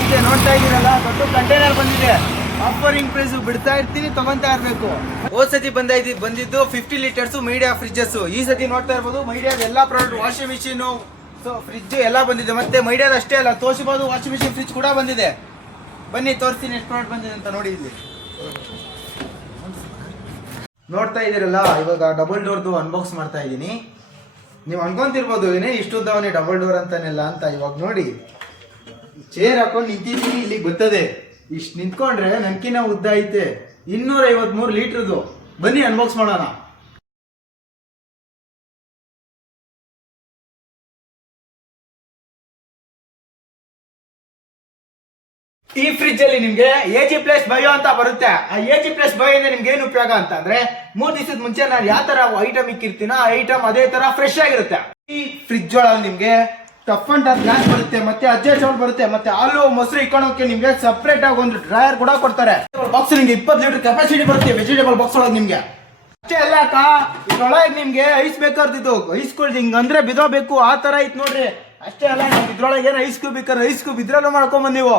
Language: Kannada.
ನಮಸ್ತೆ, ನೋಡ್ತಾ ಇದ್ದೀರಲ್ಲ ದೊಡ್ಡ ಕಂಟೈನರ್ ಬಂದಿದೆ. ಆಫರಿಂಗ್ ಪ್ರೈಸ್ ಬಿಡ್ತಾ ಇರ್ತೀನಿ, ತಗೊಂತಾ ಇರಬೇಕು. ಹೋದ್ ಸತಿ ಬಂದಿದ್ದು 50 ಲೀಟರ್ಸ್ ಮೀಡಿಯಾ ಫ್ರಿಜ್ಜಸ್. ಈ ಸತಿ ನೋಡ್ತಾ ಇರ್ಬೋದು ಮೈಡಿಯಾದ ಎಲ್ಲಾ ಪ್ರಾಡಕ್ಟ್, ವಾಷಿಂಗ್ ಮಿಷಿನ್, ಫ್ರಿಜ್ ಎಲ್ಲ ಬಂದಿದೆ. ಮತ್ತೆ ಮೈಡಿಯಾದ ಅಷ್ಟೇ ಅಲ್ಲ, ತೋರಿಸಬಹುದು ವಾಷಿಂಗ್ ಮಿಷಿನ್, ಫ್ರಿಜ್ ಕೂಡ ಬಂದಿದೆ. ಬನ್ನಿ ತೋರಿಸ್ತೀನಿ ಎಷ್ಟು ಪ್ರಾಡಕ್ಟ್ ಬಂದಿದೆ ಅಂತ. ನೋಡಿ ಇಲ್ಲಿ ನೋಡ್ತಾ ಇದ್ದೀರಲ್ಲ, ಇವಾಗ ಡಬಲ್ ಡೋರ್ದು ಅನ್ಬಾಕ್ಸ್ ಮಾಡ್ತಾ ಇದ್ದೀನಿ. ನೀವು ಅನ್ಕೊಂತಿರ್ಬೋದು ಏನೇ ಇಷ್ಟುದ್ದವನೇ ಡಬಲ್ ಡೋರ್ ಅಂತಾನೆಲ್ಲ ಅಂತ. ಇವಾಗ ನೋಡಿ, ಚೇರ್ ಹಾಕೊಂಡು ನಿಂತಿದ್ದೀನಿ, ಇಲ್ಲಿಗೆ ಬರ್ತದೆ. ಇಷ್ಟು ನಿಂತ್ಕೊಂಡ್ರೆ ನನ್ಕಿನ ಉದ್ದ ಐತೆ, 253 ಲೀಟರ್ದು. ಬನ್ನಿ ಅನ್ಬಾಕ್ಸ್ ಮಾಡೋಣ. ಈ ಫ್ರಿಜ್ ಅಲ್ಲಿ ನಿಮ್ಗೆ AG+ ಬಯೋ ಅಂತ ಬರುತ್ತೆ. ಆ AG+ ಬಯೋ ಇಂದ ನಿಮ್ಗೆ ಏನು ಉಪಯೋಗ ಅಂತ ಅಂದ್ರೆ, 3 ದಿವಸದ ಮುಂಚೆ ನಾನು ಯಾವ ತರ ಐಟಮ್ ಇಕ್ಕಿರ್ತೀನೋ ಆ ಐಟಮ್ ಅದೇ ತರ ಫ್ರೆಶ್ ಆಗಿರುತ್ತೆ. ಈ ಫ್ರಿಜ್ ಒಳಗೆ ನಿಮ್ಗೆ ಟಫ್ ಅಂಡ್ ಟಫ್ ಗ್ಲಾಸ್ ಬರುತ್ತೆ, ಮತ್ತೆ ಅಡ್ಜಸ್ಟಬಲ್ ಬರುತ್ತೆ, ಮತ್ತೆ ಹಾಲು ಮೊಸರು ಇಕ್ಕೊಳಕ್ಕೆ ನಿಮ್ಗೆ ಸಪ್ರೇಟ್ ಆಗಿ ಒಂದು ಡ್ರೈಯರ್ ಕೂಡ ಕೊಡ್ತಾರೆ. ಬಾಕ್ಸ್ ನಿಮ್ಗೆ 20 ಲೀಟರ್ ಕೆಪಾಸಿಟಿ ಬರುತ್ತೆ ವೆಜಿಟೇಬಲ್ ಬಾಕ್ಸ್ ಒಳಗೆ ನಿಮ್ಗೆ. ಅಷ್ಟೇ ಅಲ್ಲ ಅಕ್ಕ, ಇದ್ರೊಳಗೆ ನಿಮ್ಗೆ ಐಸ್ ಬೇಕಾರ್ದಿದ್ದು, ಐಸ್ ಕೂಲ್ ಹಿಂಗ್ ಅಂದ್ರೆ ಬಿದೋಬೇಕು ಆ ತರ ಐತ್ ನೋಡ್ರಿ. ಅಷ್ಟೇ ಅಲ್ಲ, ಇದ್ರೊಳಗೆ ಏನು ಐಸ್ ಕ್ಯೂಬ್ ಬೇಕಾದ್ರೆ ಐಸ್ ಕ್ಯೂಬ್ ಇದ್ರಲ್ಲೂ ಮಾಡ್ಕೊಂಡ್ ನೀವು.